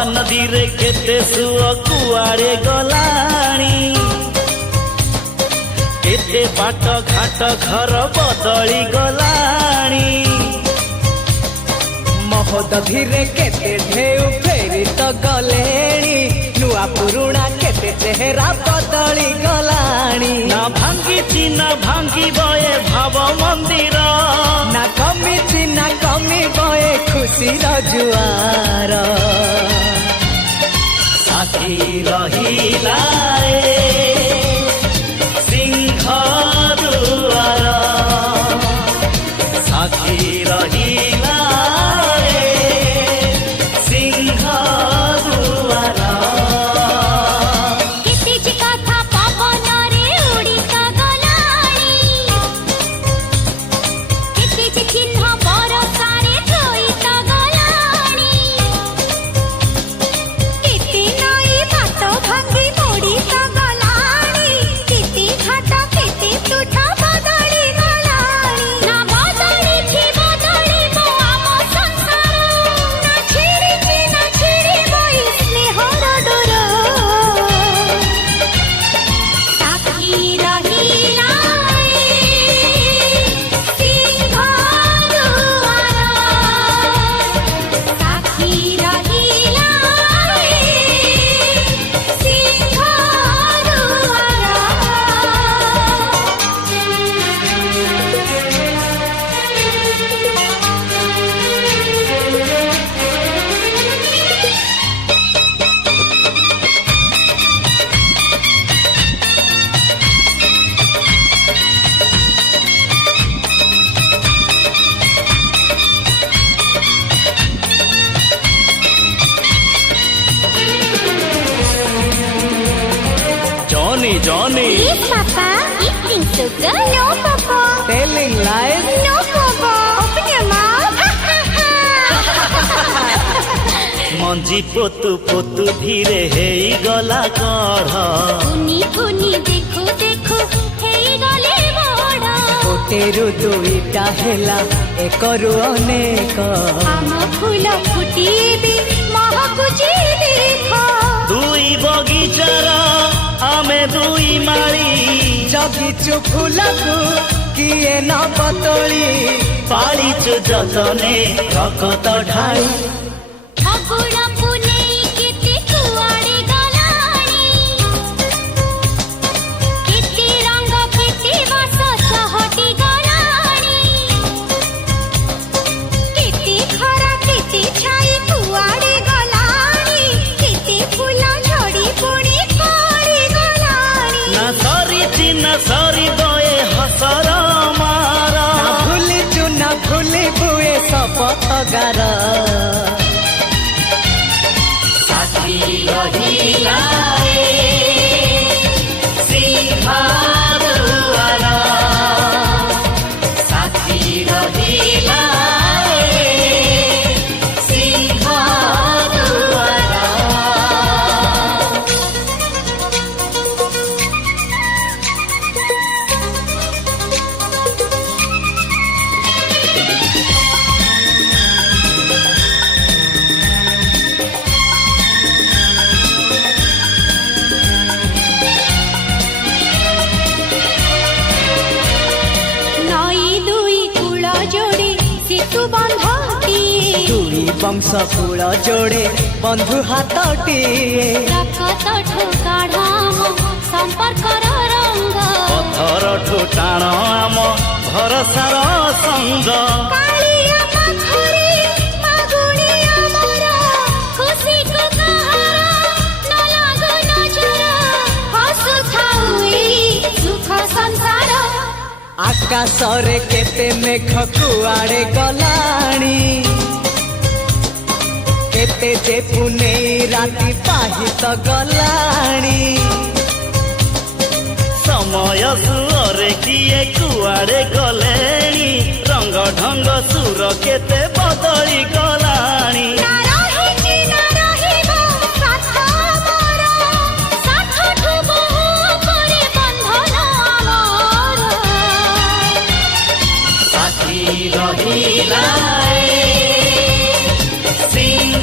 महानदी रे केते सुअ कुआड़े गलाणी केते बाट घाट घर बदली गलाणी महोदधि रे केते ढेउ फेरी तो गलेणी नुआ पुरुणा केते चेहरा बदली गलाणी ना भांगी ना भांगी बये भाव मंदिर ना कमी बये खुशी जुआर साथी रहिला सिंह दुआर साथी रहिला सिंह दुआर Johnny. Yes, Papa. Eating sugar? No, Papa. Telling lies? No, Papa. Open your mouth. मंजी पोतु पोतु धीरे हेई गला कढ़ फुनी देखो देखो हेई गले बड़ गोटेरु दुईटा हेला एकरु अनेक आम फूल फुटीबी महकुची देखो दुई बगीचार आमे दुई मारी जगिचु फूलकु किए न बतली पालिचु जतने रकत ढाई अगुड़ा पुनेई केते कुआड़े गलाणी केते रंग केते बास चहटी गलाणी केते खरा केते छाई कुआड़े गलाणी केते फूल झड़ी पुणी पड़ी गलाणी ना सरी दये हसर मारा ना भूली बुए शपथ गार साथी रहिला सिंह दुआर साथी रहिला सिंह दुआर वंश कूल जोड़े बंधु हाथटीए रकतठु काढ़ाम संपर्कर रंग पथर ठु टाण आम भरसार संग कालिया पाखरे मागुणिया मोर खुशी को कहार न लागो नजर हसु थाउई सुख संसार आकाश रे केते मेघ कुआड़े गलाणी केते जे पुनेई राति पाहित गलाणी समय सुअरे किए कुआड़े गलेणी रंग ढंग सुर केते बदली गलाणी ना रही ना रहिबो साथ मोर साथठु बहु करे बंधन मोर साथी रहिला सिंह